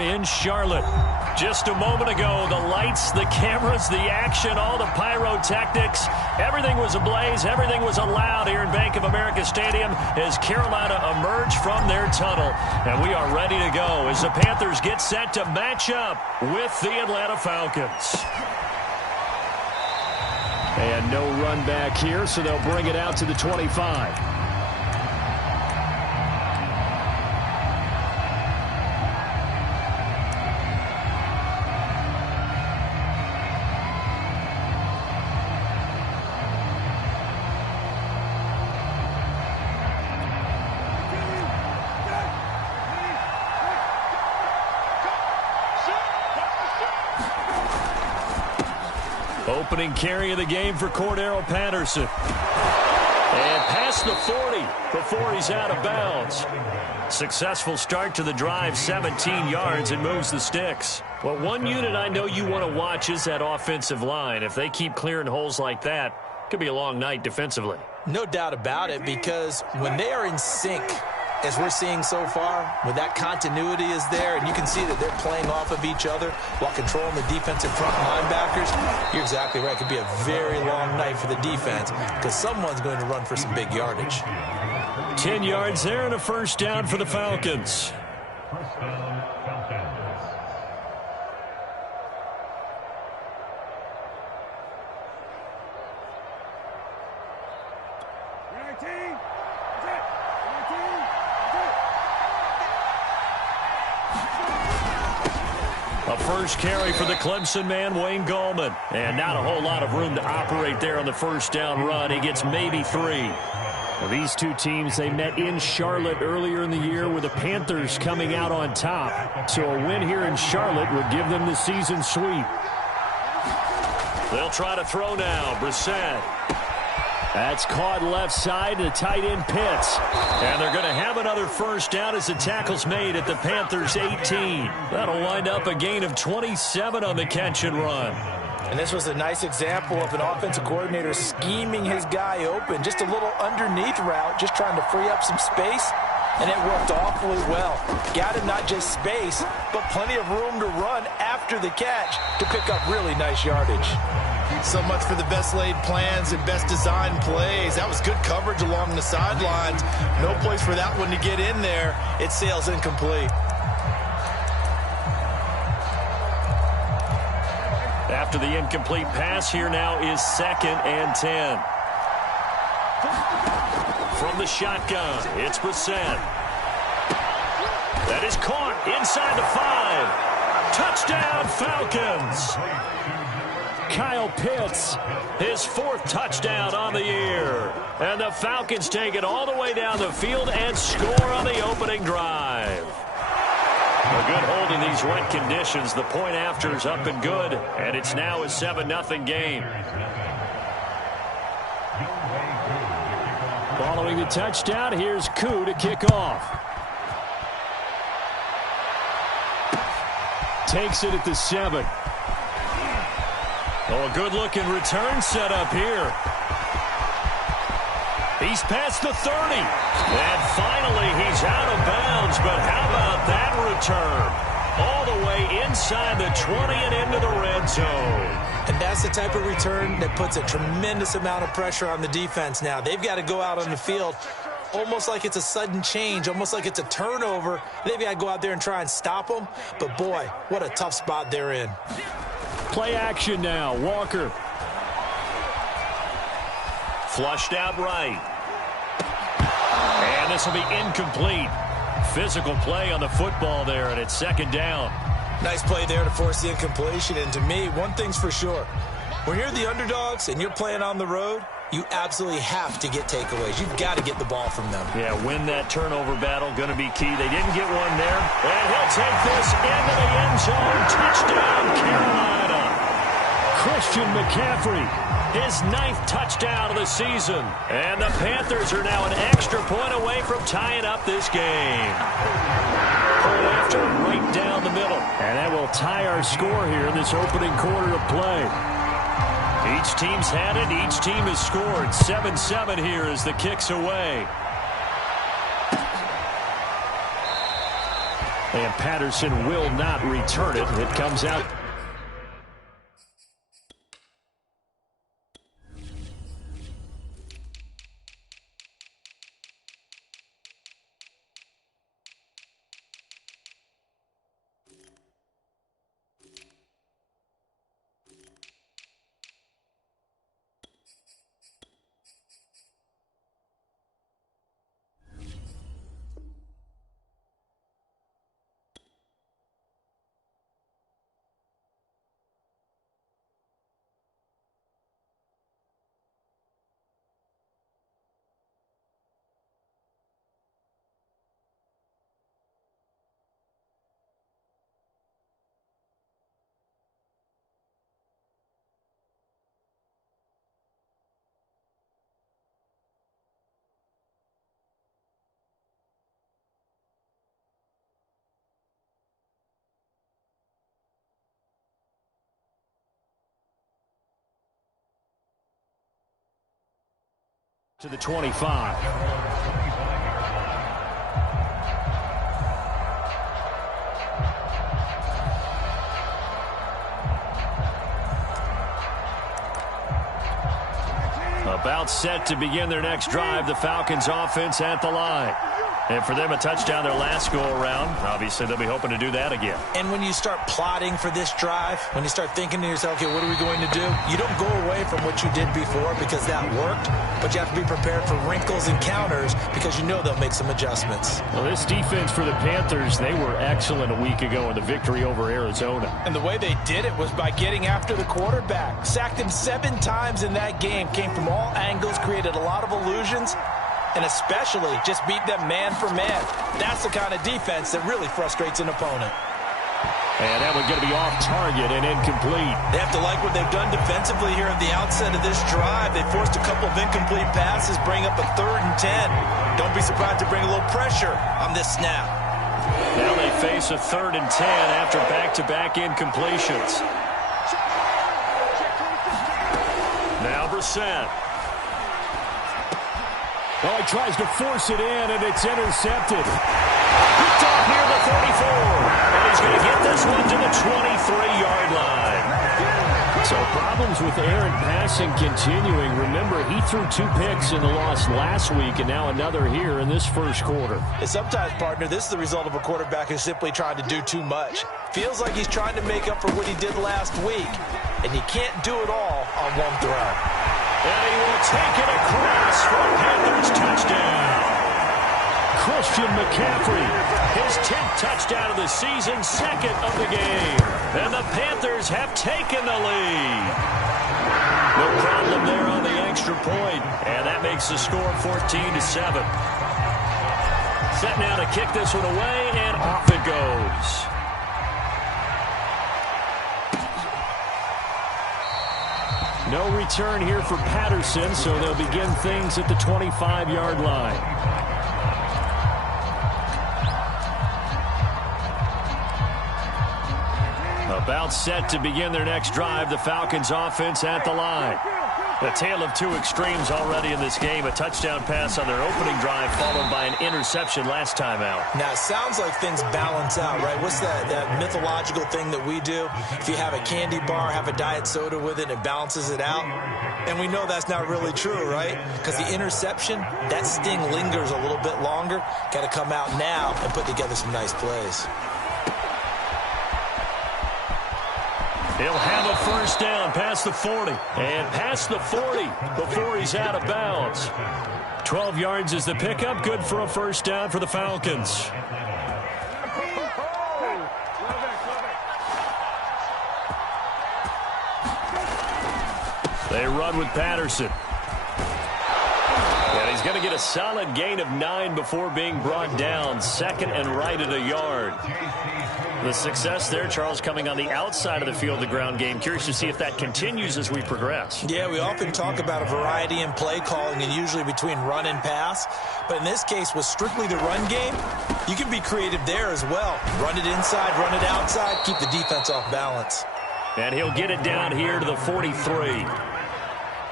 In Charlotte. Just a moment ago, the lights, the cameras, the action, all the pyrotechnics, everything was ablaze, everything was allowed here in Bank of America Stadium as Carolina emerged from their tunnel. And we are ready to go as the Panthers get set to match up with the Atlanta Falcons. And no run back here, so they'll bring it out to the 25. Opening carry of the game for Cordero Patterson. And past the 40 before he's out of bounds. Successful start to the drive, 17 yards, and moves the sticks. Well, one unit I know you want to watch is that offensive line. If they keep clearing holes like that, it could be a long night defensively. No doubt about it, because when they are in sync, as we're seeing so far, when that continuity is there, and you can see that they're playing off of each other while controlling the defensive front linebackers, you're exactly right. It could be a very long night for the defense because someone's going to run for some big yardage. 10 yards there and a first down for the Falcons. First down, Falcons. A first carry for the Clemson man, Wayne Gallman. And not a whole lot of room to operate there on the first down run. He gets maybe 3. Well, these two teams, they met in Charlotte earlier in the year with the Panthers coming out on top. So a win here in Charlotte would give them the season sweep. They'll try to throw now. Brissett. That's caught left side to tight end Pitts. And they're going to have another first down as the tackle's made at the Panthers 18. That'll wind up a gain of 27 on the catch and run. And this was a nice example of an offensive coordinator scheming his guy open. Just a little underneath route, just trying to free up some space. And it worked awfully well. Got him not just space, but plenty of room to run after the catch to pick up really nice yardage. So much for the best laid plans and best designed plays. That was good coverage along the sidelines. No place for that one to get in there. It sails incomplete. After the incomplete pass, here now is 2nd and 10. From the shotgun, it's Brissett. That is caught inside the 5. Touchdown, Falcons. Kyle Pitts, his 4th touchdown on the year. And the Falcons take it all the way down the field and score on the opening drive. A good hold in these wet conditions. The point after is up and good, and it's now a 7-0 game. Following the touchdown, here's Koo to kick off. Takes it at the 7. Oh, a good-looking return set up here. He's past the 30. And finally, he's out of bounds. But how about that return? All the way inside the 20 and into the red zone. And that's the type of return that puts a tremendous amount of pressure on the defense now. They've got to go out on the field almost like it's a sudden change, almost like it's a turnover. They've got to go out there and try and stop them. But, boy, what a tough spot they're in. Play action now. Walker. Flushed out right. And this will be incomplete. Physical play on the football there, and it's 2nd down. Nice play there to force the incompletion. And to me, one thing's for sure. When you're the underdogs and you're playing on the road, you absolutely have to get takeaways. You've got to get the ball from them. Yeah, win that turnover battle. Going to be key. They didn't get one there. And he'll take this into the end zone. Touchdown, Carolina. Christian McCaffrey, his 9th touchdown of the season. And the Panthers are now an extra point away from tying up this game. Point after, right down the middle. And that will tie our score here in this opening quarter of play. Each team's had it. Each team has scored. 7-7 here as the kick's away. And Patterson will not return it. It comes out. To the 25. About set to begin their next drive, the Falcons offense at the line. And for them, a touchdown their last go-around. Obviously, they'll be hoping to do that again. And when you start plotting for this drive, when you start thinking to yourself, okay, what are we going to do? You don't go away from what you did before because that worked, but you have to be prepared for wrinkles and counters because you know they'll make some adjustments. Well, this defense for the Panthers, they were excellent a week ago in the victory over Arizona. And the way they did it was by getting after the quarterback. Sacked him 7 times in that game. Came from all angles, created a lot of illusions, and especially just beat them man for man. That's the kind of defense that really frustrates an opponent. And that one's going to be off target and incomplete. They have to like what they've done defensively here at the outset of this drive. They forced a couple of incomplete passes, bring up a 3rd and 10. Don't be surprised to bring a little pressure on this snap. Now they face a 3rd and 10 after back-to-back incompletions. Now Brissett. Oh, he tries to force it in, and it's intercepted. Picked off near the 34. And he's going to get this one to the 23-yard line. So problems with Aaron passing continuing. Remember, he threw 2 picks in the loss last week, and now another here in this first quarter. And sometimes, partner, this is the result of a quarterback who's simply trying to do too much. Feels like he's trying to make up for what he did last week, and he can't do it all on one throw. And he will take it across for a Panthers touchdown. Christian McCaffrey, his 10th touchdown of the season, 2nd of the game. And the Panthers have taken the lead. No problem there on the extra point. And that makes the score 14-7. Set now to kick this one away, and off it goes. No return here for Patterson, so they'll begin things at the 25-yard line. About set to begin their next drive, the Falcons offense at the line. A tale of 2 extremes already in this game. A touchdown pass on their opening drive followed by an interception last time out. Now, it sounds like things balance out, right? What's that mythological thing that we do? If you have a candy bar, have a diet soda with it, it balances it out. And we know that's not really true, right? Because the interception, that sting lingers a little bit longer. Got to come out now and put together some nice plays. He'll have a first down past the 40. And past the 40 before he's out of bounds. 12 yards is the pickup. Good for a first down for the Falcons. They run with Patterson. And he's going to get a solid gain of 9 before being brought down. 2nd and right at a yard. The success there, Charles, coming on the outside of the field, the ground game. Curious to see if that continues as we progress. Yeah, we often talk about a variety in play calling and usually between run and pass. But in this case, with strictly the run game, you can be creative there as well. Run it inside, run it outside, keep the defense off balance. And he'll get it down here to the 43.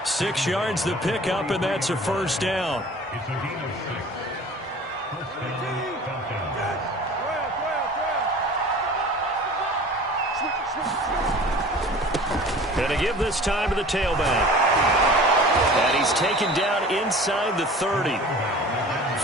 6 yards the pickup, and that's a first down. It's a gain of 6. First down, Falcons. Gonna give this time to the tailback. And he's taken down inside the 30.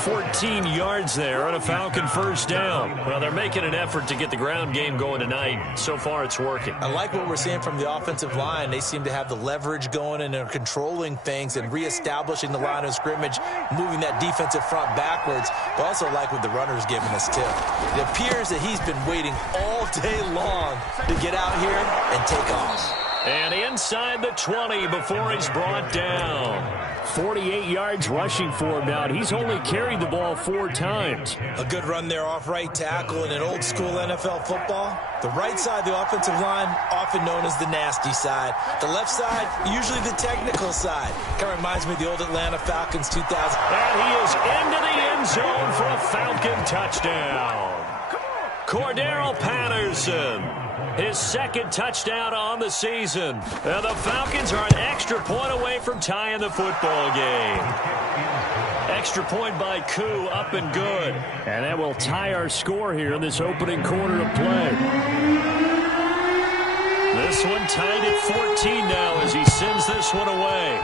14 yards there on a Falcon first down. Well, they're making an effort to get the ground game going tonight. So far, it's working. I like what we're seeing from the offensive line. They seem to have the leverage going and they're controlling things and reestablishing the line of scrimmage, moving that defensive front backwards. But also like what the runner's giving us, too. It appears that he's been waiting all day long to get out here and take off. And inside the 20 before he's brought down. 48 yards rushing for him now, and he's only carried the ball 4 times. A good run there off right tackle in an old-school NFL football. The right side of the offensive line, often known as the nasty side. The left side, usually the technical side. Kind of reminds me of the old Atlanta Falcons 2000. And he is into the end zone for a Falcon touchdown. Cordero Patterson, his second touchdown on the season. And the Falcons are an extra point away from tying the football game. Extra point by Koo, up and good. And that will tie our score here in this opening quarter of play. This one tied at 14 now as he sends this one away.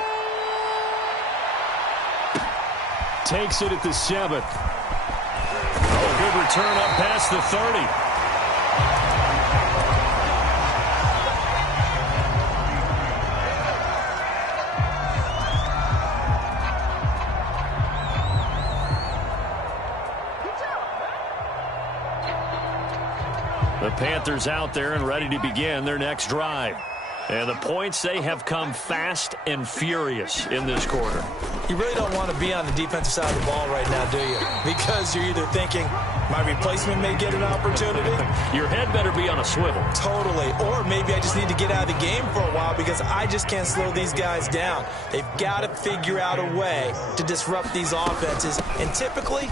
Takes it at the 7th. Oh, good return up past the 30. The Panthers out there and ready to begin their next drive. And the points, they have come fast and furious in this quarter. You really don't want to be on the defensive side of the ball right now, do you? Because you're either thinking, my replacement may get an opportunity. Your head better be on a swivel. Totally. Or maybe I just need to get out of the game for a while because I just can't slow these guys down. They've got to figure out a way to disrupt these offenses. And typically,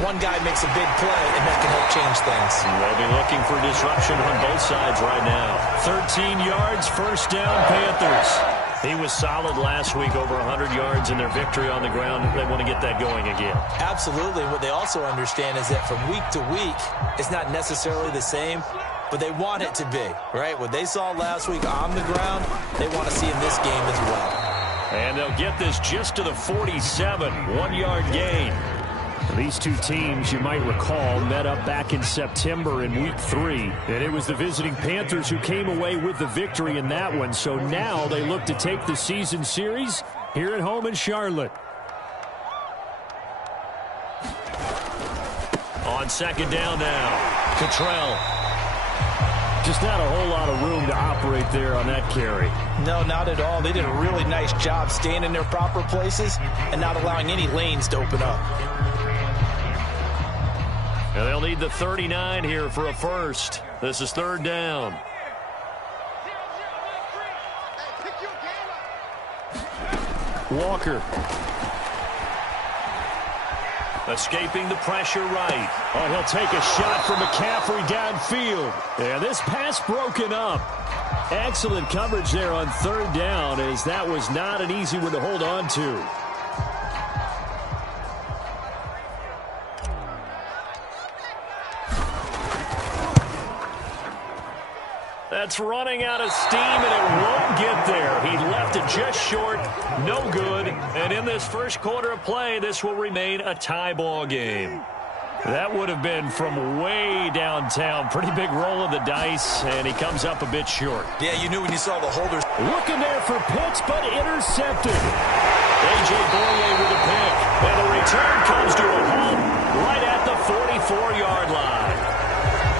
one guy makes a big play, and that can help change things. They'll be looking for disruption on both sides right now. 13 yards, first down, Panthers. He was solid last week, over 100 yards in their victory on the ground. They want to get that going again. Absolutely. What they also understand is that from week to week, it's not necessarily the same, but they want it to be, right? What they saw last week on the ground, they want to see in this game as well. And they'll get this just to the 47, 1-yard gain. These two teams, you might recall, met up back in September in Week 3. And it was the visiting Panthers who came away with the victory in that one. So now they look to take the season series here at home in Charlotte. On second down now, Cottrell. Just not a whole lot of room to operate there on that carry. No, not at all. They did a really nice job staying in their proper places and not allowing any lanes to open up. And they'll need the 39 here for a first. This is third down. Walker. Escaping the pressure right. Oh, he'll take a shot from McCaffrey downfield. And this pass broken up. Excellent coverage there on third down, as that was not an easy one to hold on to. That's running out of steam, and it won't get there. He left it just short, no good. And in this first quarter of play, this will remain a tie ball game. That would have been from way downtown. Pretty big roll of the dice, and he comes up a bit short. Yeah, you knew when you saw the holders. Looking there for Pitts, but intercepted. A.J. Boye with a pick. And the return comes to a home right at the 44-yard line.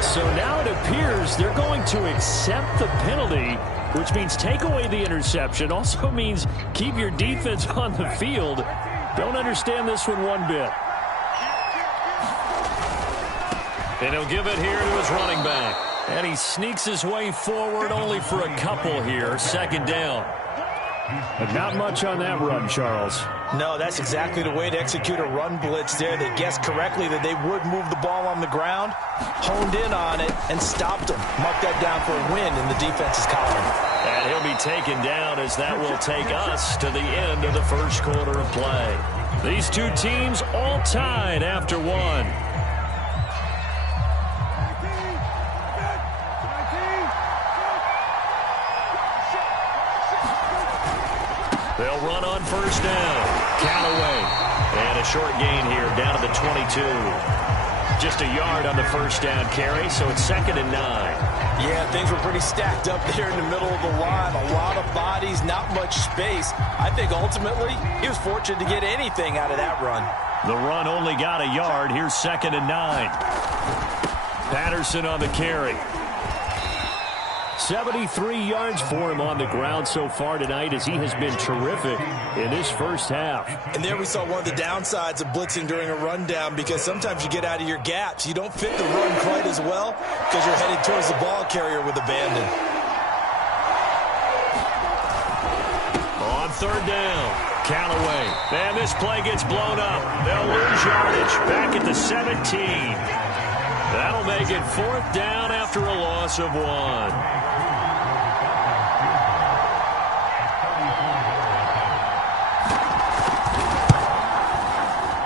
So now it appears they're going to accept the penalty, which means take away the interception. Also means keep your defense on the field. Don't understand this one bit. And he'll give it here to his running back. And he sneaks his way forward only for a couple here. Second down. But not much on that run, Charles. No, that's exactly the way to execute a run blitz there. They guessed correctly that they would move the ball on the ground, honed in on it, and stopped them. Marked that down for a win in the defense's column. And he'll be taken down, as that will take us to the end of the first quarter of play. These two teams all tied after one. They'll run on first down. Callaway. And a short gain here down to the 22. Just a yard on the first down carry, so it's 2nd and 9. Yeah, things were pretty stacked up there in the middle of the line. A lot of bodies, not much space. I think ultimately he was fortunate to get anything out of that run. The run only got a yard. Here's 2nd and 9. Patterson on the carry. 73 yards for him on the ground so far tonight as he has been terrific in this first half. And there we saw one of the downsides of blitzing during a rundown, because sometimes you get out of your gaps. You don't fit the run quite as well because you're headed towards the ball carrier with abandon. On 3rd down, Callaway. And this play gets blown up. They'll lose yardage back at the 17. That'll make it 4th down after a loss of 1.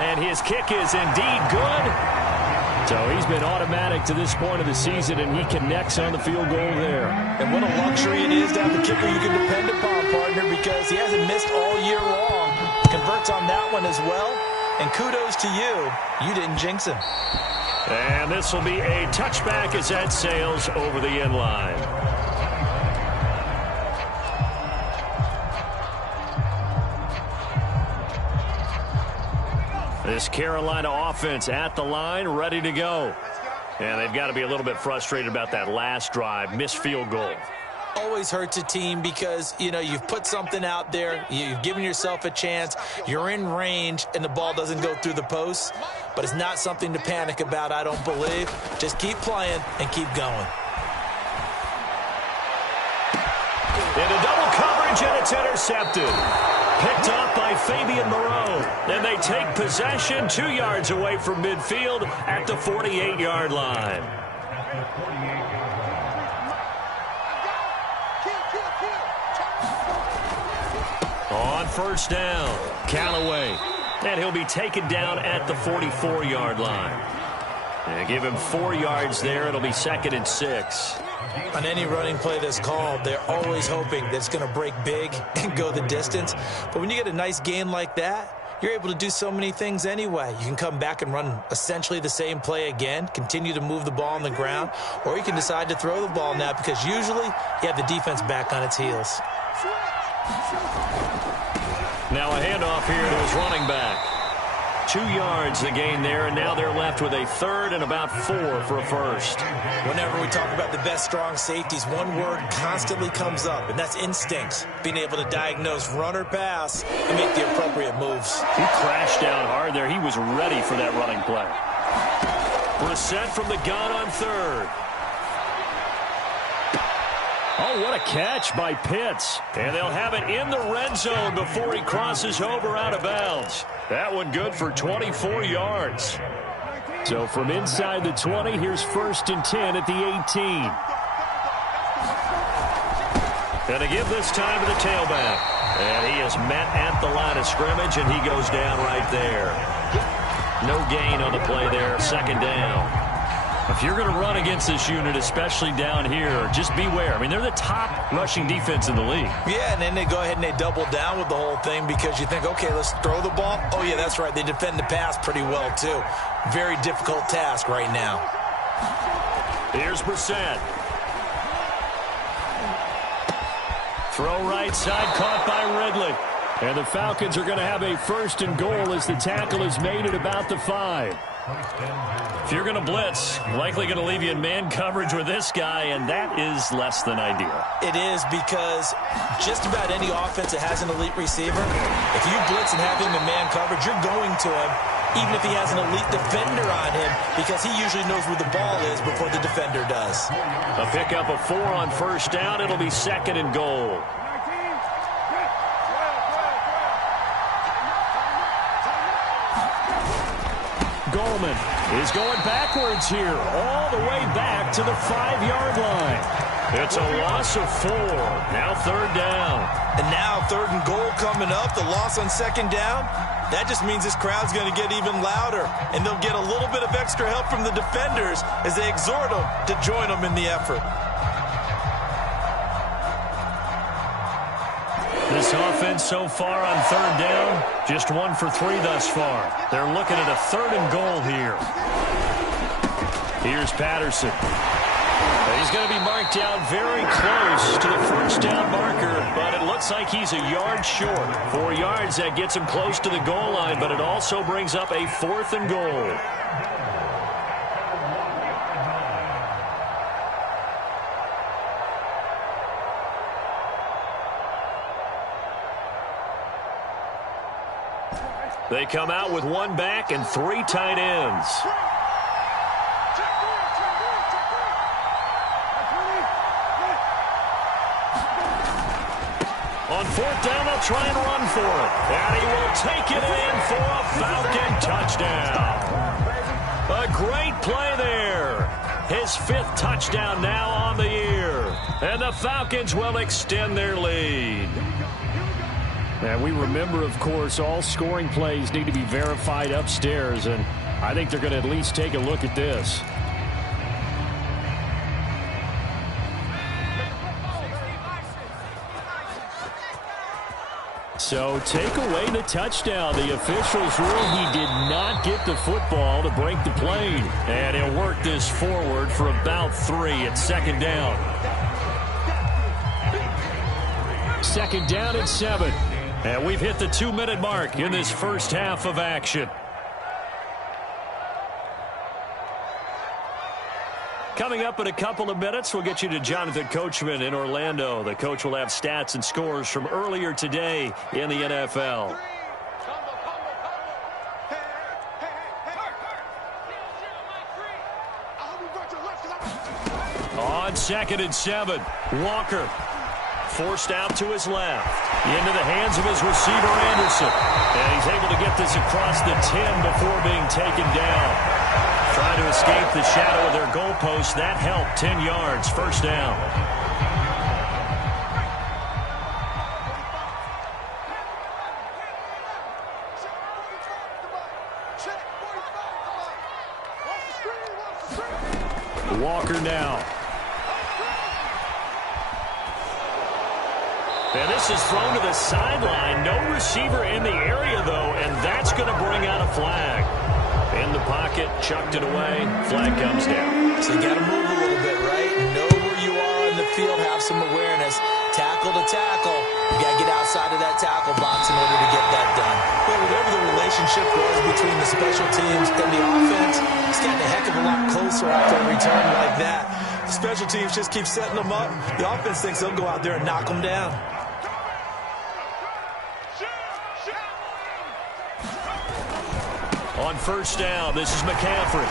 And his kick is indeed good. So he's been automatic to this point of the season, and he connects on the field goal there. And what a luxury it is to have the kicker you can depend upon, partner, because he hasn't missed all year long. Converts on that one as well. And kudos to you. You didn't jinx him. And this will be a touchback as that sails over the end line. This Carolina offense at the line, ready to go. And they've got to be a little bit frustrated about that last drive, missed field goal. Always hurts a team because, you know, you've put something out there, you've given yourself a chance, you're in range, and the ball doesn't go through the posts. But it's not something to panic about, I don't believe. Just keep playing and keep going. Into double coverage, and it's intercepted. Picked up by Fabian Moreau. And they take possession 2 yards away from midfield at the 48-yard line. On first down, Callaway. And he'll be taken down at the 44-yard line. And give him 4 yards there. It'll be 2nd and 6. On any running play that's called, they're always hoping that it's going to break big and go the distance. But when you get a nice gain like that, you're able to do so many things anyway. You can come back and run essentially the same play again, continue to move the ball on the ground, or you can decide to throw the ball now because usually you have the defense back on its heels. Now a handoff here to his running back. 2 yards the gain there, and now they're left with a 3rd and about 4 for a first. Whenever we talk about the best strong safeties, one word constantly comes up, and that's instincts. Being able to diagnose run or pass and make the appropriate moves. He crashed down hard there. He was ready for that running play. Brissett from the gun on 3rd. Oh, what a catch by Pitts. And they'll have it in the red zone before he crosses over out of bounds. That one good for 24 yards. So from inside the 20, here's 1st and 10 at the 18. And to give this time to the tailback. And he is met at the line of scrimmage, and he goes down right there. No gain on the play there, 2nd down. If you're going to run against this unit, especially down here, just beware. I mean, they're the top rushing defense in the league. Yeah, and then they go ahead and they double down with the whole thing because you think, okay, let's throw the ball. Oh, yeah, that's right. They defend the pass pretty well, too. Very difficult task right now. Here's Brissett. Throw right side, caught by Ridley. And the Falcons are going to have a 1st and goal as the tackle is made at about the 5. If you're going to blitz, likely going to leave you in man coverage with this guy, and that is less than ideal. It is because just about any offense that has an elite receiver, if you blitz and have him in man coverage, you're going to him, even if he has an elite defender on him, because he usually knows where the ball is before the defender does. A pickup of 4 on first down. It'll be 2nd and goal. Goldman is going backwards here, all the way back to the 5-yard line. It's a loss of 4. Now 3rd down. And now 3rd and goal coming up. The loss on 2nd down. That just means this crowd's going to get even louder. And they'll get a little bit of extra help from the defenders as they exhort them to join them in the effort. This offense so far on third down, just 1 for 3 thus far. They're looking at a 3rd and goal here. Here's Patterson. He's going to be marked down very close to the first down marker, but it looks like he's a yard short. 4 yards, that gets him close to the goal line, but it also brings up a 4th and goal. They come out with 1 back and 3 tight ends. On 4th down, they'll try and run for it. And he will take it in for a Falcon touchdown. A great play there. His 5th touchdown now on the year. And the Falcons will extend their lead. And we remember, of course, all scoring plays need to be verified upstairs, and I think they're going to at least take a look at this. So take away the touchdown. The officials rule he did not get the football to break the play. And he'll work this forward for about 3 at 2nd down. 2nd down and 7. And we've hit the 2-minute mark in this first half of action. Coming up in a couple of minutes, we'll get you to Jonathan Coachman in Orlando. The coach will have stats and scores from earlier today in the NFL. On 2nd and 7, Walker forced out to his left. Into the hands of his receiver, Anderson. And he's able to get this across the 10 before being taken down. Trying to escape the shadow of their goalpost. That helped. 10 yards. First down. Walker now. And this is thrown to the sideline. No receiver in the area, though, and that's going to bring out a flag. In the pocket, chucked it away. Flag comes down. So you got to move a little bit, right? Know where you are in the field. Have some awareness. Tackle to tackle. You got to get outside of that tackle box in order to get that done. Well, whatever the relationship was between the special teams and the offense, it's getting a heck of a lot closer after a return like that. The special teams just keep setting them up. The offense thinks they'll go out there and knock them down. On first down, this is McCaffrey.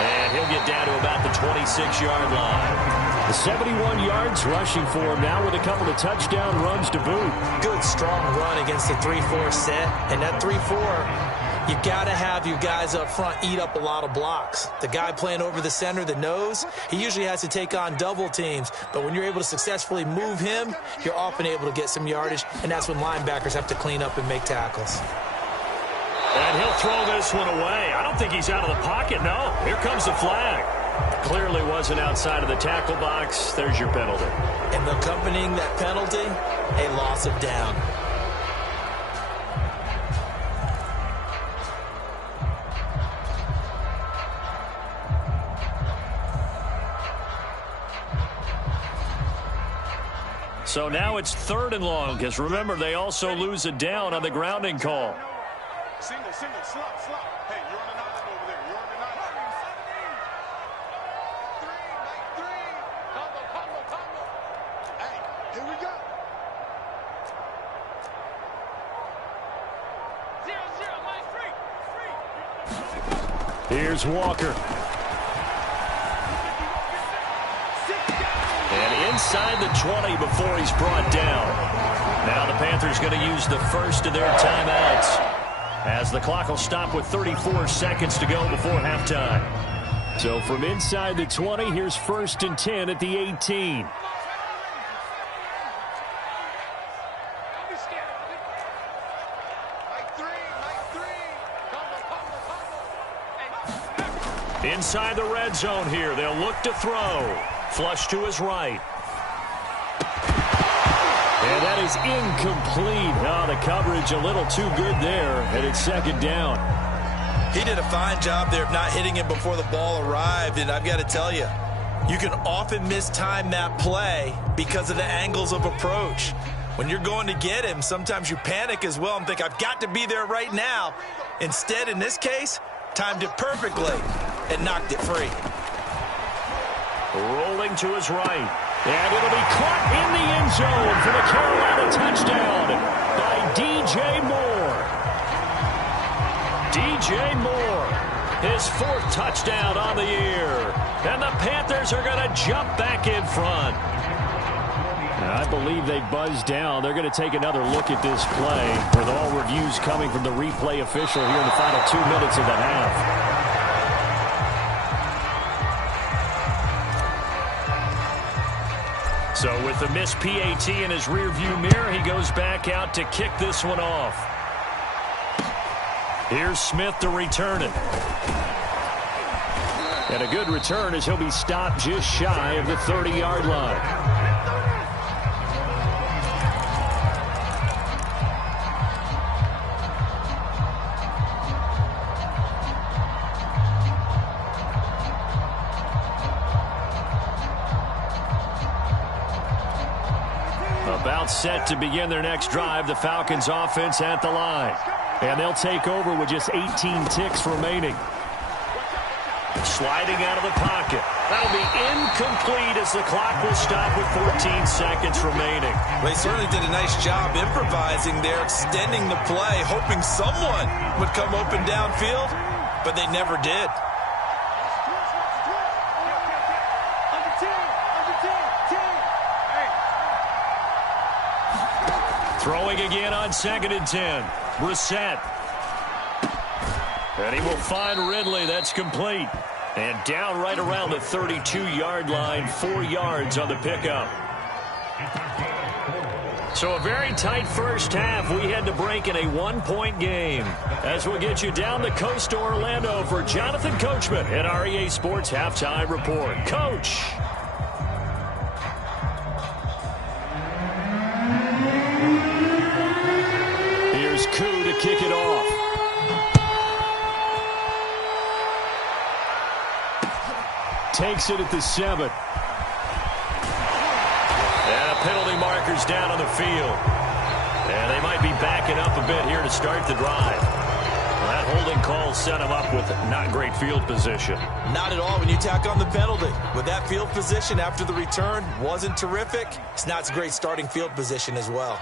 And he'll get down to about the 26-yard line. 71 yards rushing for him now with a couple of touchdown runs to boot. Good, strong run against the 3-4 set. And that 3-4, you got to have your guys up front eat up a lot of blocks. The guy playing over the center, the nose, he usually has to take on double teams. But when you're able to successfully move him, you're often able to get some yardage. And that's when linebackers have to clean up and make tackles. And he'll throw this one away. I don't think he's out of the pocket, no. Here comes the flag. Clearly wasn't outside of the tackle box. There's your penalty. And accompanying that penalty, a loss of down. So now it's 3rd and long, because remember, they also lose a down on the grounding call. Single, slot. Hey, you're on an island over there. You're on an island. 3. Combo. Hey, here we go. 0-0, Mike, 3. Here's Walker. And inside the 20 before he's brought down. Now the Panthers going to use the first of their timeouts, as the clock will stop with 34 seconds to go before halftime. So from inside the 20, here's 1st and 10 at the 18. Inside the red zone here, they'll look to throw. Flush to his right. And that is incomplete. Oh, the coverage a little too good there, and it's second down. He did a fine job there of not hitting him before the ball arrived, and I've got to tell you, you can often mistime that play because of the angles of approach. When you're going to get him, sometimes you panic as well and think, I've got to be there right now. Instead, in this case, timed it perfectly and knocked it free. Rolling to his right. And it'll be caught in the end zone for the Carolina touchdown by DJ Moore. DJ Moore, his 4th touchdown on the year. And the Panthers are going to jump back in front. I believe they buzzed down. They're going to take another look at this play with all reviews coming from the replay official here in the final 2 minutes of the half. So with the missed PAT in his rearview mirror, he goes back out to kick this one off. Here's Smith to return it. And a good return as he'll be stopped just shy of the 30-yard line. About set to begin their next drive, the Falcons offense at the line. And they'll take over with just 18 ticks remaining. Sliding out of the pocket. That'll be incomplete as the clock will stop with 14 seconds remaining. They certainly did a nice job improvising there, extending the play, hoping someone would come open downfield, but they never did. Throwing again on 2nd and 10. Brissett. And he will find Ridley. That's complete. And down right around the 32-yard line. 4 yards on the pickup. So a very tight first half. We had to break in a 1-point game. As we'll get you down the coast to Orlando for Jonathan Coachman at our EA Sports Halftime Report. Coach. Koo to kick it off. Takes it at the 7. And a penalty marker's down on the field. And they might be backing up a bit here to start the drive. Well, that holding call set him up with not great field position. Not at all when you tack on the penalty. With that field position after the return wasn't terrific. It's not a great starting field position as well.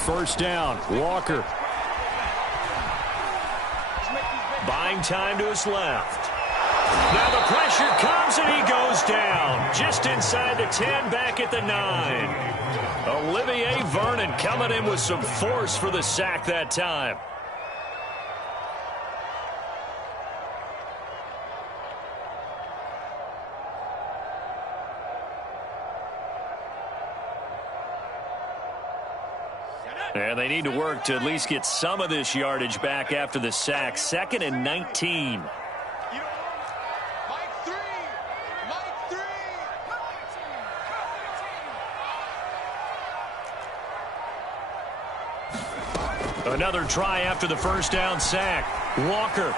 First down, Walker. Buying time to his left. Now the pressure comes and he goes down. Just inside the 10, back at the 9. Olivier Vernon coming in with some force for the sack that time. And they need to work to at least get some of this yardage back after the sack. 2nd and 19. Another try after the first down sack. Walker.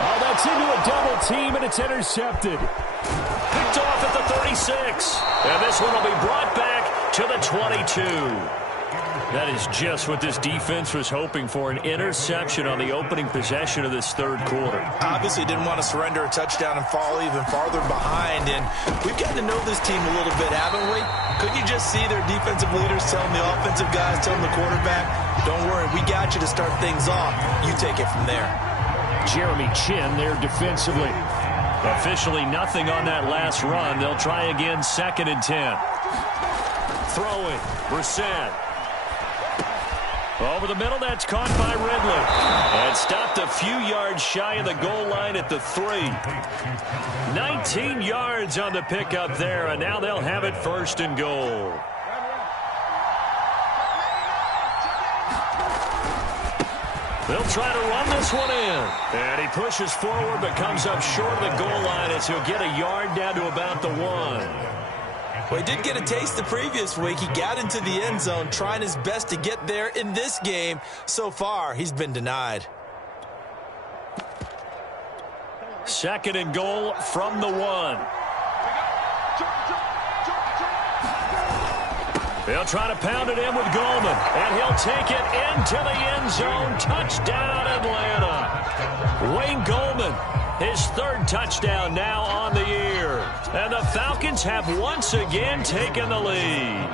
Oh, that's into a double team, and it's intercepted. Picked off at the 36. And this one will be brought back to the 22. That is just what this defense was hoping for, an interception on the opening possession of this 3rd quarter. Obviously didn't want to surrender a touchdown and fall even farther behind, and we've gotten to know this team a little bit, haven't we? Couldn't you just see their defensive leaders telling the offensive guys, telling the quarterback, don't worry, we got you to start things off. You take it from there. Jeremy Chin there defensively. Officially nothing on that last run. They'll try again 2nd and 10. Throwing, Brissett. Over the middle, that's caught by Ridley. And stopped a few yards shy of the goal line at the 3. 19 yards on the pickup there, and now they'll have it 1st and goal. They'll try to run this one in. And he pushes forward but comes up short of the goal line as he'll get a yard down to about the 1. Well, he did get a taste the previous week. He got into the end zone trying his best to get there in this game. So far, he's been denied. 2nd and goal from the 1. They'll try to pound it in with Goldman, and he'll take it into the end zone. Touchdown, Atlanta. Wayne Goldman, his 3rd touchdown now on the year. And the Falcons have once again taken the lead.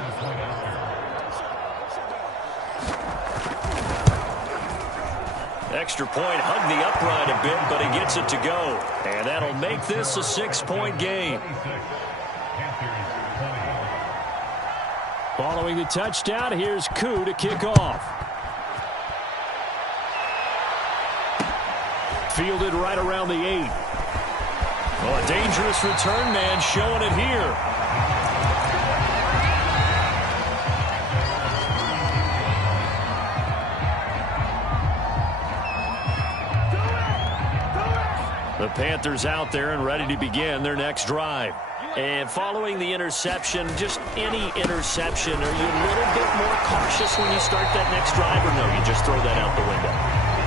Extra point, hugged the upright a bit, but he gets it to go. And that'll make this a 6-point game. Following the touchdown, here's Koo to kick off. Fielded right around the 8. Well, a dangerous return man showing it here. The Panthers out there and ready to begin their next drive. And following the interception, just any interception, are you a little bit more cautious when you start that next drive, or no, you just throw that out the window?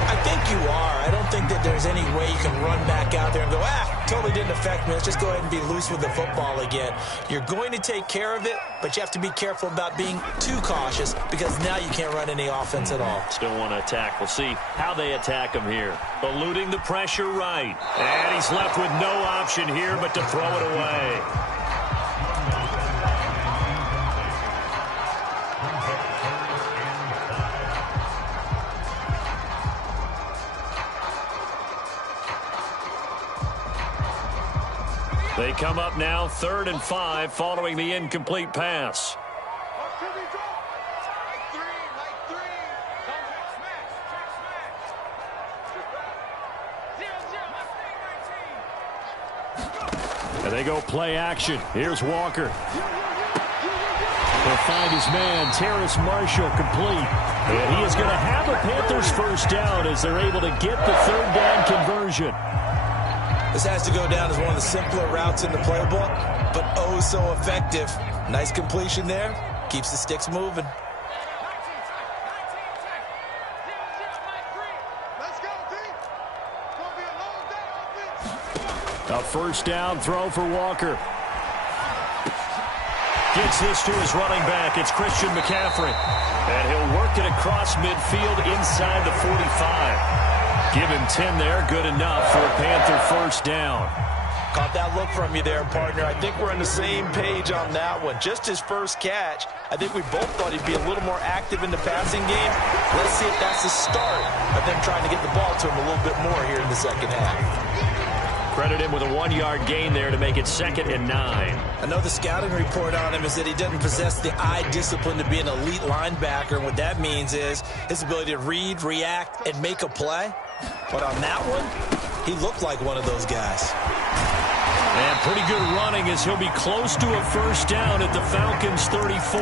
I think you are. I don't think that there's any way you can run back out there and go, totally didn't affect me. Let's just go ahead and be loose with the football again. You're going to take care of it, but you have to be careful about being too cautious because now you can't run any offense at all. Still want to attack. We'll see how they attack him here. Eluding the pressure right. And he's left with no option here but to throw it away. They come up now 3rd and 5 following the incomplete pass. And they go play action. Here's Walker. They'll find his man, Terrace Marshall, complete. And he is going to have a Panthers first down as they're able to get the 3rd down conversion. This has to go down as one of the simpler routes in the playbook, but oh so effective. Nice completion there. Keeps the sticks moving. A first down throw for Walker. Gets this to his running back. It's Christian McCaffrey. And he'll work it across midfield inside the 45. Give him 10 there. Good enough for a Panther first down. Caught that look from you there, partner. I think we're on the same page on that one. Just his first catch. I think we both thought he'd be a little more active in the passing game. Let's see if that's the start of them trying to get the ball to him a little bit more here in the second half. Credit him with a 1-yard gain there to make it 2nd and 9. I know the scouting report on him is that he doesn't possess the eye discipline to be an elite linebacker. And what that means is his ability to read, react, and make a play. But on that one, he looked like one of those guys. And pretty good running as he'll be close to a first down at the Falcons' 34.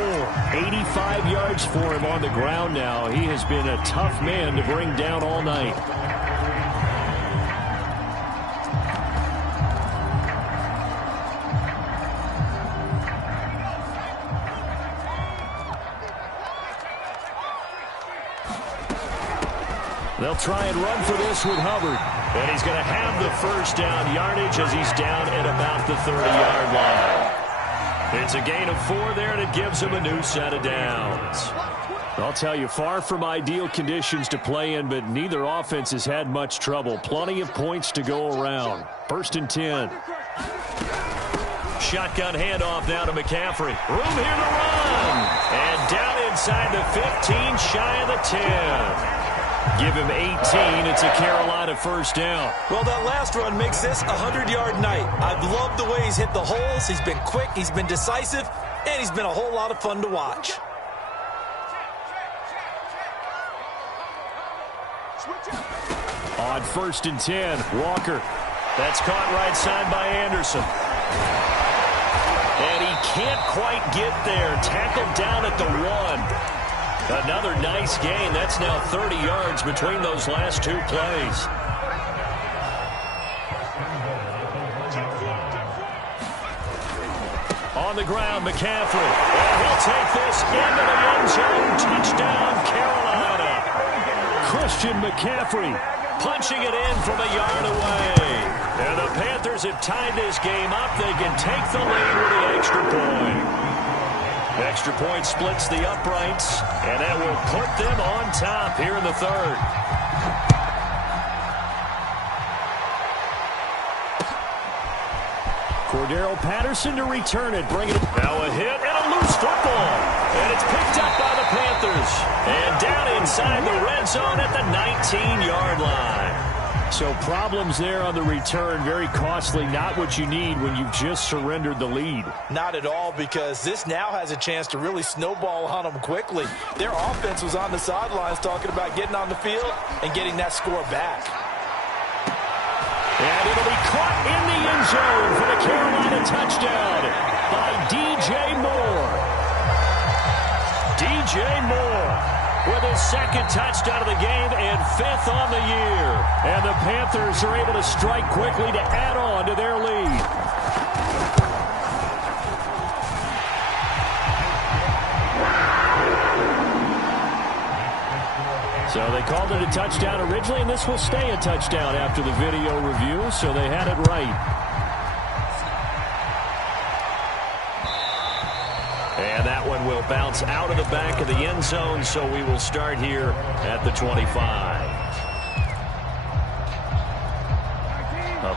85 yards for him on the ground now. He has been a tough man to bring down all night. They'll try and run for this with Hubbard. And he's going to have the first down yardage as he's down at about the 30-yard line. It's a gain of 4 there, and it gives him a new set of downs. I'll tell you, far from ideal conditions to play in, but neither offense has had much trouble. Plenty of points to go around. 1st and 10. Shotgun handoff now to McCaffrey. Room here to run. And down inside the 15, shy of the 10. Give him 18. It's a Carolina first down. Well, that last run makes this a 100-yard night. I've loved the way he's hit the holes. He's been quick, he's been decisive, and he's been a whole lot of fun to watch. On 1st and 10, Walker. That's caught right side by Anderson. And he can't quite get there. Tackled down at the 1. Another nice gain. That's now 30 yards between those last two plays. On the ground, McCaffrey. And he'll take this into the end zone. Touchdown, Carolina. Christian McCaffrey punching it in from a yard away. And the Panthers have tied this game up. They can take the lead with the extra point. Extra point splits the uprights, and that will put them on top here in the third. Cordero Patterson to return it, bring it. Now a hit and a loose football. And it's picked up by the Panthers. And down inside the red zone at the 19-yard line. So problems there on the return, very costly, not what you need when you've just surrendered the lead. Not at all, because this now has a chance to really snowball on them quickly. Their offense was on the sidelines talking about getting on the field and getting that score back. And it'll be caught in the end zone for the Carolina touchdown by DJ Moore. DJ Moore with his second touchdown of the game and 5th on the year. And the Panthers are able to strike quickly to add on to their lead. So they called it a touchdown originally, and this will stay a touchdown after the video review, so they had it right. And that one will bounce out of the back of the end zone, so we will start here at the 25.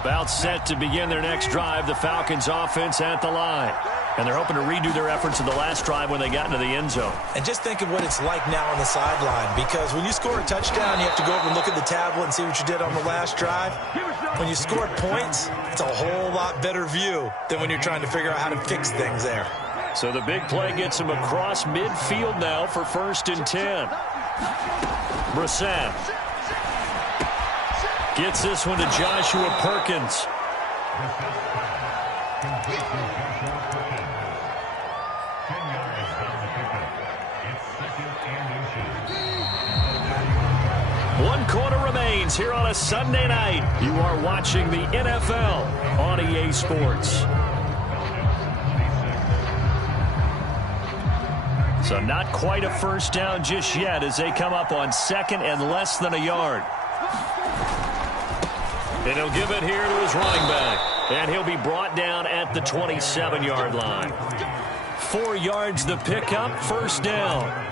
About set to begin their next drive, the Falcons offense at the line. And they're hoping to redo their efforts in the last drive when they got into the end zone. And just think of what it's like now on the sideline, because when you score a touchdown, you have to go over and look at the tablet and see what you did on the last drive. When you score points, it's a whole lot better view than when you're trying to figure out how to fix things there. So the big play gets him across midfield now for 1st and 10. Brissett gets this one to Joshua Perkins. One quarter remains here on a Sunday night. You are watching the NFL on EA Sports. So not quite a first down just yet as they come up on 2nd and less than a yard. And he'll give it here to his running back. And he'll be brought down at the 27-yard line. 4 yards the pickup, 1st down.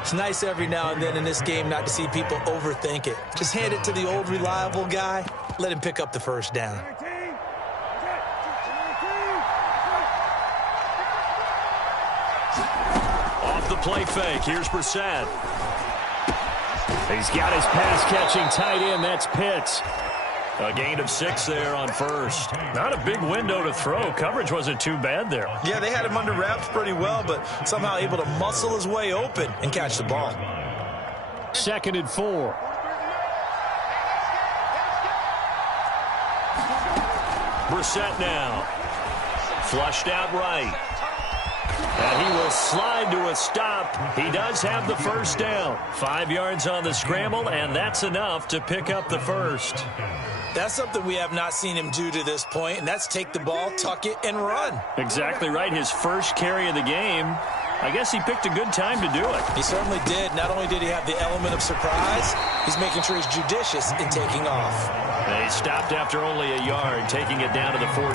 It's nice every now and then in this game not to see people overthink it. Just hand it to the old reliable guy. Let him pick up the 1st down. Off the play fake. Here's Brissett. He's got his pass-catching tight end. That's Pitts. A gain of 6 there on 1st. Not a big window to throw. Coverage wasn't too bad there. Yeah, they had him under wraps pretty well, but somehow able to muscle his way open and catch the ball. 2nd and 4. Brissett now. Flushed out right. And he will slide to a stop. He does have the 1st down. 5 yards on the scramble, and that's enough to pick up the 1st. That's something we have not seen him do to this point, and that's take the ball, tuck it, and run. Exactly right. His first carry of the game. I guess he picked a good time to do it. He certainly did. Not only did he have the element of surprise, he's making sure he's judicious in taking off. And he stopped after only a yard, taking it down to the 14.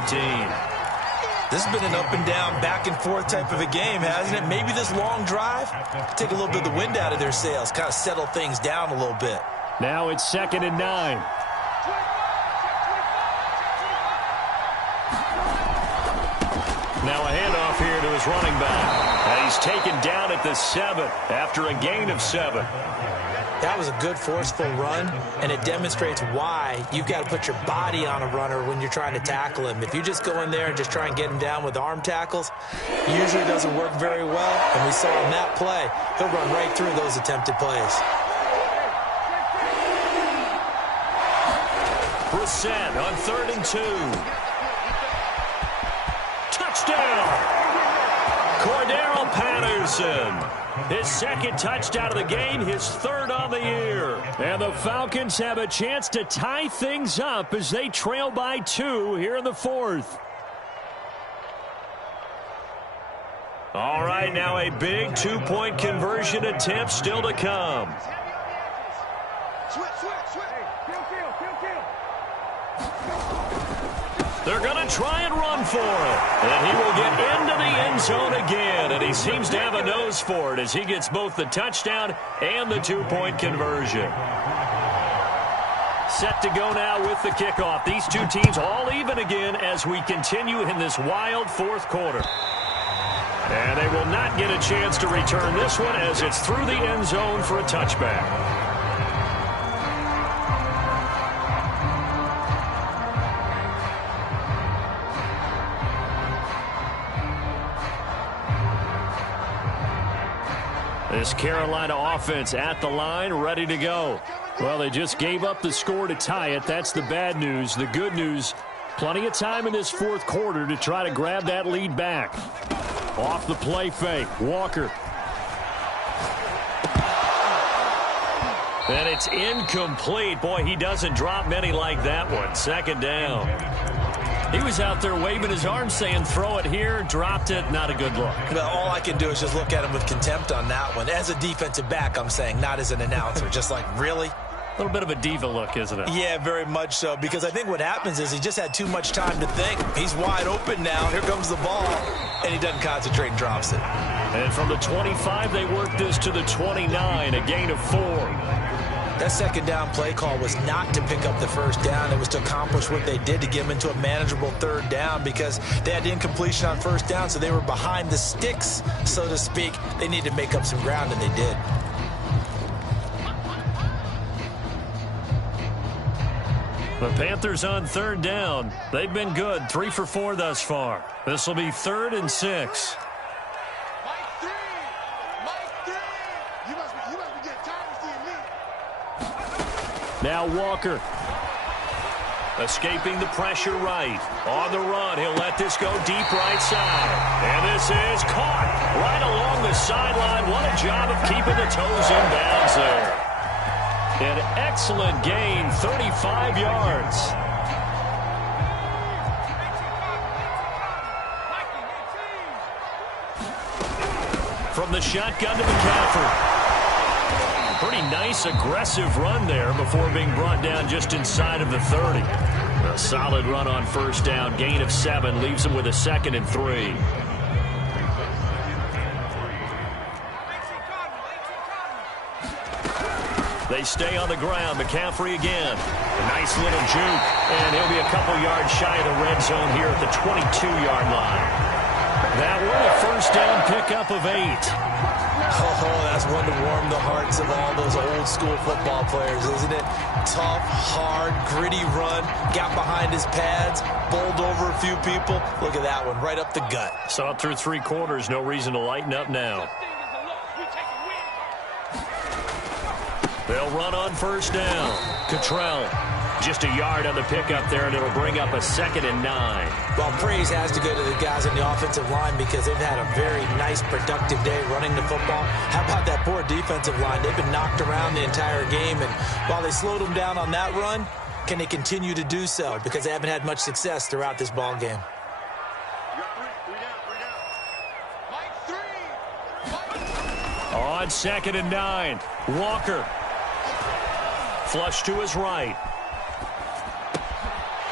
This has been an up and down, back and forth type of a game, hasn't it? Maybe this long drive, take a little bit of the wind out of their sails, kind of settle things down a little bit. Now it's 2nd and 9. Now a handoff here to his running back. And he's taken down at the 7 after a gain of 7. That was a good forceful run, and it demonstrates why you've got to put your body on a runner when you're trying to tackle him. If you just go in there and just try and get him down with arm tackles, usually doesn't work very well, and we saw on that play, he'll run right through those attempted plays. Brissett on 3rd and 2. Touchdown! Cordero Patterson. His second touchdown of the game, his third on the year. And the Falcons have a chance to tie things up as they trail by 2 here in the fourth. All right, now a big 2-point conversion attempt still to come. They're going to try and run for it. And he will get into the end zone again. And he seems to have a nose for it as he gets both the touchdown and the 2-point conversion. Set to go now with the kickoff. These two teams all even again as we continue in this wild fourth quarter. And they will not get a chance to return this one as it's through the end zone for a touchback. This Carolina offense at the line, ready to go. Well, they just gave up the score to tie it. That's the bad news. The good news, plenty of time in this fourth quarter to try to grab that lead back. Off the play fake, Walker. And it's incomplete. Boy, he doesn't drop many like that one. Second down. He was out there waving his arms saying, throw it here, dropped it, not a good look. Well, all I can do is just look at him with contempt on that one. As a defensive back, I'm saying, not as an announcer. Just like, really? A little bit of a diva look, isn't it? Yeah, very much so, because I think what happens is he just had too much time to think. He's wide open now. Here comes the ball, and he doesn't concentrate and drops it. And from the 25, they work this to the 29, a gain of 4. That second down play call was not to pick up the first down. It was to accomplish what they did to get them into a manageable third down because they had incompletion on first down, so they were behind the sticks, so to speak. They needed to make up some ground, and they did. The Panthers on third down. They've been good, 3 for 4 thus far. This will be 3rd and 6. Now Walker. Escaping the pressure right. On the run, he'll let this go deep right side. And this is caught right along the sideline. What a job of keeping the toes in bounds there. An excellent gain, 35 yards. From the shotgun to McCaffrey. Pretty nice, aggressive run there before being brought down just inside of the 30. A solid run on first down. Gain of 7 leaves him with a 2nd and 3. They stay on the ground. McCaffrey again. A nice little juke. And he'll be a couple yards shy of the red zone here at the 22-yard line. That one a first down pickup of 8. Oh, that's one to warm the hearts of all those old school football players, isn't it? Tough, hard, gritty run. Got behind his pads. Bowled over a few people. Look at that one, right up the gut. Saw it through 3 quarters. No reason to lighten up now. They'll run on first down. Cottrell. Just a yard on the pickup there, and it'll bring up a 2nd and 9. Well, praise has to go to the guys on the offensive line because they've had a very nice, productive day running the football. How about that poor defensive line? They've been knocked around the entire game, and while they slowed them down on that run, can they continue to do so? Because they haven't had much success throughout this ball game. On 2nd and 9, Walker. Flush to his right.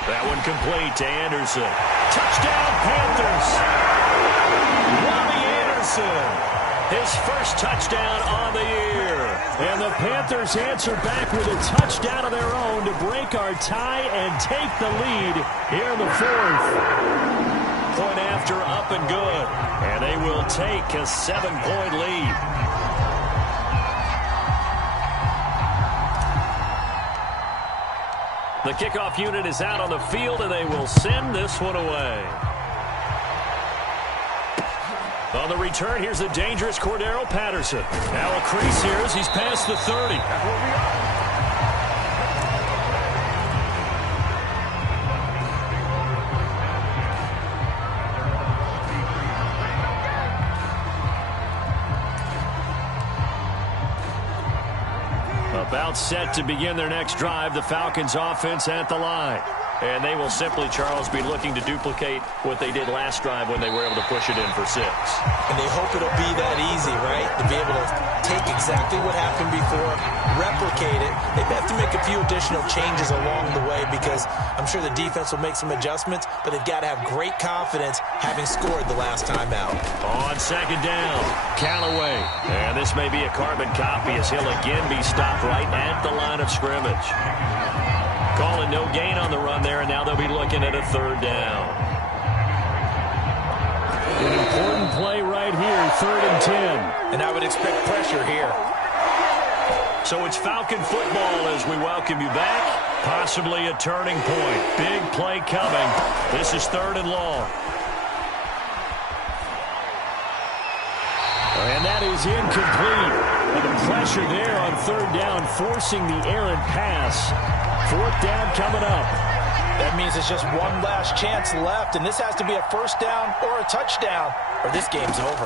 That one complete to Anderson. Touchdown, Panthers. Robbie Anderson. His first touchdown on the year. And the Panthers answer back with a touchdown of their own to break our tie and take the lead here in the fourth. Point after, up and good. And they will take a 7-point lead. The kickoff unit is out on the field, and they will send this one away. On the return, here's the dangerous Cordero Patterson. Now a crease here as he's past the 30. timeout set to begin their next drive. The Falcons offense at the line. And they will simply, Charles, be looking to duplicate what they did last drive when they were able to push it in for 6. And they hope it'll be that easy, right? To be able to take exactly what happened before, replicate it. They have to make a few additional changes along the way because I'm sure the defense will make some adjustments, but they've got to have great confidence having scored the last time out. On second down, Callaway. And this may be a carbon copy as he'll again be stopped right at the line of scrimmage. Calling no gain on the run there, and now they'll be looking at a 3rd down. An important play right here, 3rd and 10. And I would expect pressure here. So it's Falcon football as we welcome you back. Possibly a turning point. Big play coming. This is 3rd and long. And that is incomplete. And the pressure there on 3rd down, forcing the errant pass. 4th down coming up. That means it's just one last chance left, and this has to be a 1st down or a touchdown, or this game's over.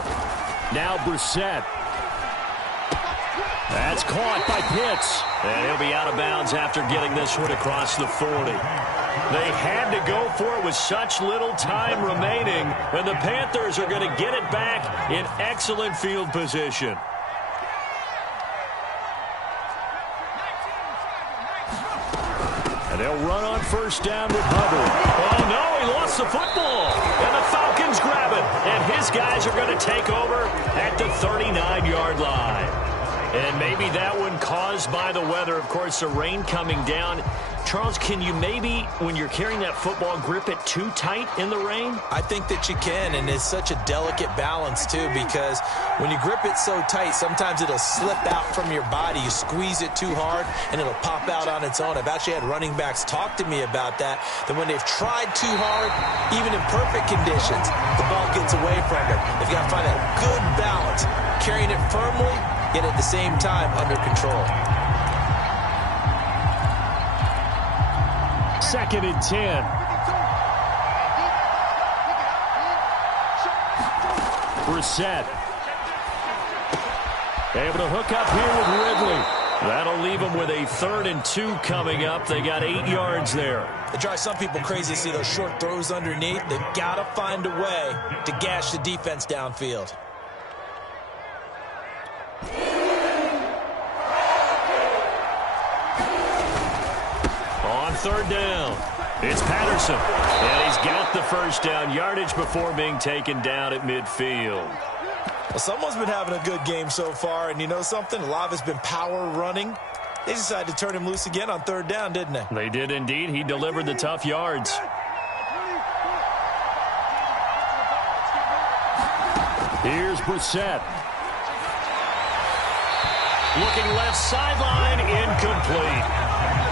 Now Brissett. That's caught by Pitts. And he'll be out of bounds after getting this one across the 40. They had to go for it with such little time remaining, and the Panthers are going to get it back in excellent field position. And they'll run on 1st down with Hubbard. Oh, no, he lost the football. And the Falcons grab it. And his guys are going to take over at the 39-yard line. And maybe that one caused by the weather. Of course, the rain coming down. Charles, can you maybe, when you're carrying that football, grip it too tight in the rain? I think that you can, and it's such a delicate balance, too, because when you grip it so tight, sometimes it'll slip out from your body. You squeeze it too hard, and it'll pop out on its own. I've actually had running backs talk to me about that when they've tried too hard, even in perfect conditions, the ball gets away from them. They've got to find that good balance, carrying it firmly, yet at the same time under control. 2nd and 10. Brissett. Able to hook up here with Ridley. That'll leave them with a 3rd and 2 coming up. They got 8 yards there. It drives some people crazy to see those short throws underneath. They've got to find a way to gash the defense downfield. On 3rd down, it's Patterson. And he's got the 1st down yardage before being taken down at midfield. Well, someone's been having a good game so far, and you know something? A lot of it's been power running. They decided to turn him loose again on 3rd down, didn't they? They did indeed. He delivered the tough yards. Here's Brissett. Looking left sideline, incomplete.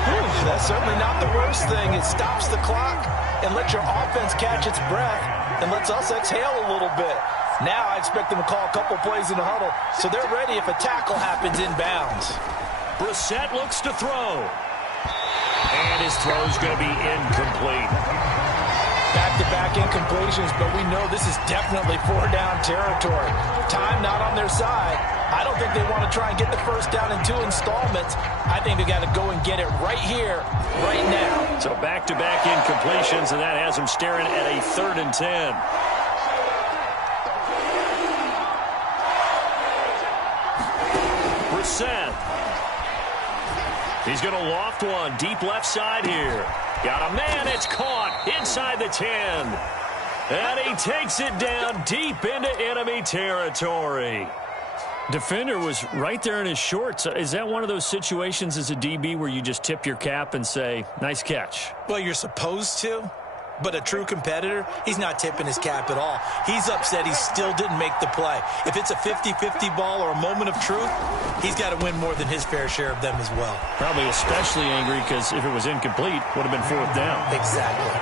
Whew, that's certainly not the worst thing. It stops the clock and lets your offense catch its breath and lets us exhale a little bit. Now I expect them to call a couple plays in the huddle, so they're ready if a tackle happens inbounds. Brissett looks to throw. And his throw's going to be incomplete. Back-to-back incompletions, but we know this is definitely 4-down territory. Time not on their side. I don't think they want to try and get the 1st down in 2 installments. I think they got to go and get it right here, right now. So back-to-back incompletions, and that has them staring at a 3rd and 10. Brissett. He's going to loft one deep left side here. Got a man, it's caught inside the 10. And he takes it down deep into enemy territory. Defender was right there in his shorts. Is that one of those situations as a DB where you just tip your cap and say, nice catch? Well, you're supposed to. But a true competitor, he's not tipping his cap at all. He's upset he still didn't make the play. If it's a 50-50 ball or a moment of truth, he's got to win more than his fair share of them as well. Probably especially angry because if it was incomplete, would have been 4th down. Exactly.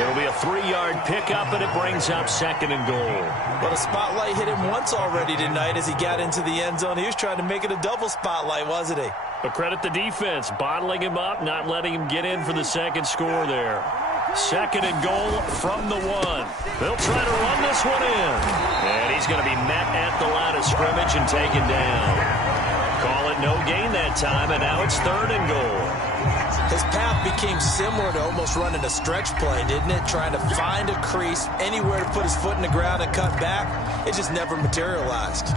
It'll be a 3-yard pickup, and it brings up 2nd and goal. Well, the spotlight hit him once already tonight as he got into the end zone. He was trying to make it a double spotlight, wasn't he? But credit the defense, bottling him up, not letting him get in for the 2nd score there. 2nd and goal from the 1. They'll try to run this one in. And he's going to be met at the line of scrimmage and taken down. Call it no gain that time, and now it's 3rd and goal. His path became similar to almost running a stretch play, didn't it? Trying to find a crease, anywhere to put his foot in the ground and cut back. It just never materialized.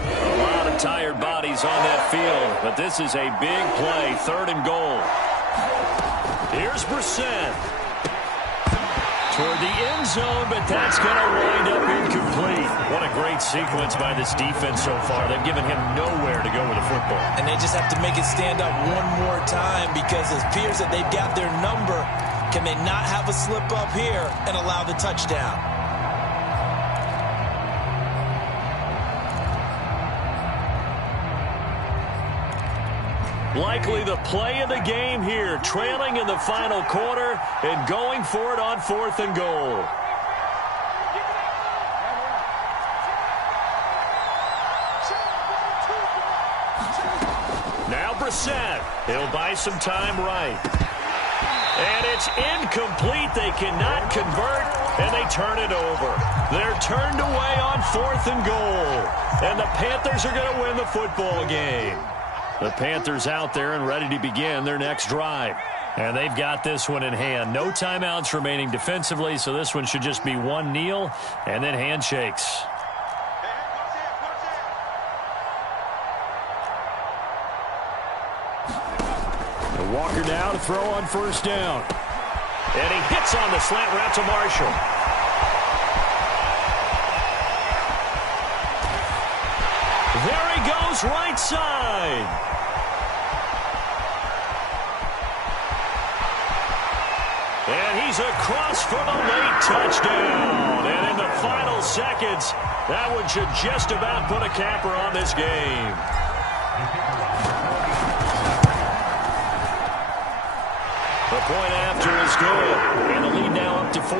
A lot of tired bodies on that field, but this is a big play, 3rd and goal. Here's Brissett. Toward the end zone, but that's going to wind up incomplete. What a great sequence by this defense so far. They've given him nowhere to go with the football. And they just have to make it stand up one more time, because it appears that they've got their number. Can they not have a slip up here and allow the touchdown? Likely the play of the game here, trailing in the final quarter and going for it on 4th and goal. Now Brissett. He'll buy some time right. And it's incomplete. They cannot convert, and they turn it over. They're turned away on 4th and goal. And the Panthers are going to win the football game. The Panthers out there and ready to begin their next drive. And they've got this one in hand. No timeouts remaining defensively, so this one should just be one kneel and then handshakes. And Walker now to throw on 1st down. And he hits on the slant route to Marshall. There he goes, right side. And he's across for the late touchdown. And in the final seconds, that one should just about put a capper on this game. The point after is good. And the lead now up to 14.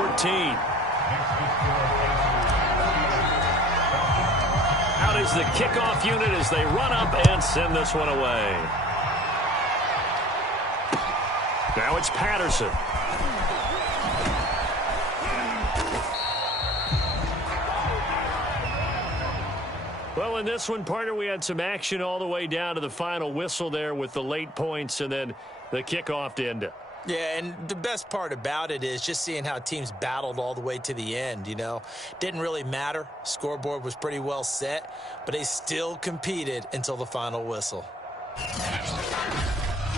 Out is the kickoff unit as they run up and send this one away. Now it's Patterson. Well, in this one, partner, we had some action all the way down to the final whistle there with the late points and then the kickoff to end it. Yeah, and the best part about it is just seeing how teams battled all the way to the end, you know. Didn't really matter. Scoreboard was pretty well set, but they still competed until the final whistle.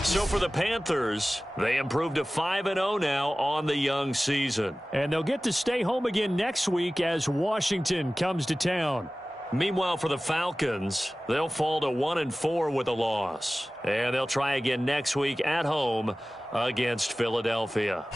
So for the Panthers, they improved to 5-0 now on the young season. And they'll get to stay home again next week as Washington comes to town. Meanwhile, for the Falcons, they'll fall to 1-4 with a loss. And they'll try again next week at home against Philadelphia.